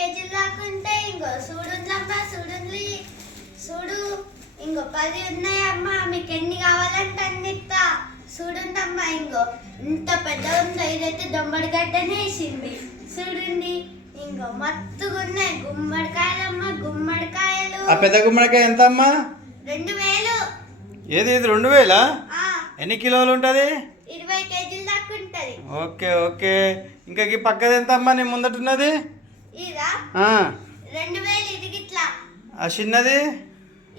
కేజీలు దాకుంటే ఇంకో చూడుందమ్మా చూడుంది చూడు ఇంకో 10 ఉన్నాయమ్మా మీకు ఎన్ని కావాలంటే అన్ని ఇస్తా చూడుందమ్మా ఇంకో ఇంత పెద్ద ఉందో ఇదైతే దొమ్మడిగడ్డనే వేసింది చూడండి ఇంకో మత్తుగా ఉన్నాయి గుమ్మడికాయలమ్మా గుమ్మడికాయలు. ఆ పెద్ద గుమ్మడికాయ ఎంత అమ్మా? 2000. ఏది ఇది 2000? ఎన్ని కిలోలు ఉంటుంది? 20 కేజీలు దాకా ఉంటుంది. Okay okay. ఇంకా ఈ పక్కది ఎంత అమ్మా నీ ముందటున్నది? ఇదా 2000. ఇది గిట్లా. ఆ చిన్నది?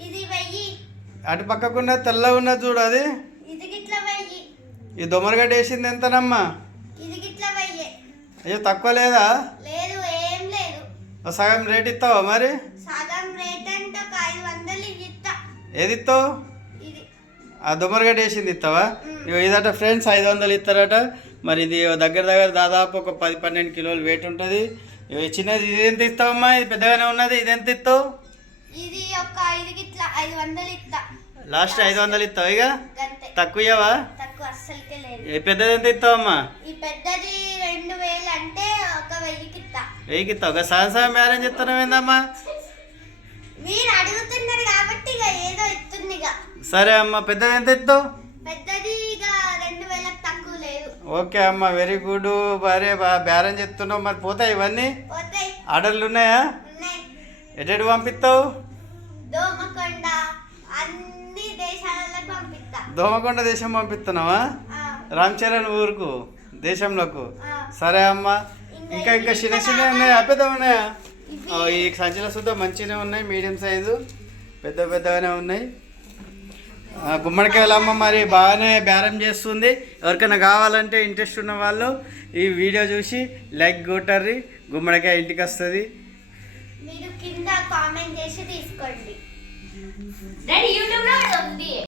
ఇది 1000. అటు పక్కకున్న తెల్లగా ఉన్నది చూడు అది? ఇది గిట్లా 1000. ఈ దొమ్మరిగడ్డ వేసింది ఎంతనమ్మా? ఇది గిట్లా 1000. అయ్యో తక్కువ లేదా? లేదు ఏం లేదు. సగం రేట్ ఇస్తావా మరి? సగం రేట్ అంటే ఒక 500 ఇస్తా. ఏది ఇస్తావు? ఇది ఆ దొమ్మరిగడ్డ వేసింది ఇస్తావా? ఇదట ఫ్రెండ్స్ 500 ఇస్తారట. మరి ఇది దగ్గర దగ్గర దాదాపు ఒక 10-12 కిలోలు వెయిట్ ఉంటుంది. చిన్నది ఇది ఎంత ఇస్తావమ్మా? ఇది పెద్దగానే ఉన్నది, ఇది ఎంత ఇస్తావు? ఇది ఒక 5 గిట్లా 500 ఇస్తా. లాస్ట్ 500 ఇస్తావు ఇక? గంతే. తక్కువ ఇవ్వవా? తక్కువ అస్సలకే లేదు. పెద్దది ఎంత ఇస్తావమ్మా? ఈ పెద్దది 2000 అంటే ఒక 1000కి ఇస్తా. 1000కి ఇస్తావు? ఒక సగం మ్యారేజ్ చెప్తున్నావు ఏందమ్మా? మీరు అడుగుతున్నారు కాబట్టి ఇక ఏదో ఇస్తుంది ఇక. సరే అమ్మ, పెద్దది ఎంత ఇస్తావు? పెద్దది ఇక 2000కి తక్కువ లేదు. ఓకే అమ్మ, వెరీ గుడ్. భార్య బేరం చెప్తున్నావు. మరి పోతాయి ఇవన్నీ? పోతాయి. ఆర్డర్లు ఉన్నాయా? ఉన్నాయి. ఎటు పంపిస్తావు? దోమకొండ అన్ని దేశాలకు పంపిస్తా. దోమకొండ దేశం పంపిస్తున్నావా? రామ్ చరణ్ ఊరుకు దేశంలోకు. సరే అమ్మ. ఇంకా ఇంకా చిన్న చిన్న ఉన్నాయా పెద్ద ఉన్నాయా? ఈ సంచిలో సుద్ధా మంచిగానే ఉన్నాయి, మీడియం సైజు పెద్ద పెద్దగానే ఉన్నాయి. గుమ్మడికాయలు అమ్మ మరి బాగానే బేరం చేస్తుంది. ఎవరికైనా కావాలంటే ఇంట్రెస్ట్ ఉన్న వాళ్ళు ఈ వీడియో చూసి లైక్ కొట్టర్రి, గుమ్మడికాయ ఇంటికి వస్తుంది. మీరు కింద కామెంట్ చేసి తీసుకోండి. యూట్యూబ్లో ఉంది.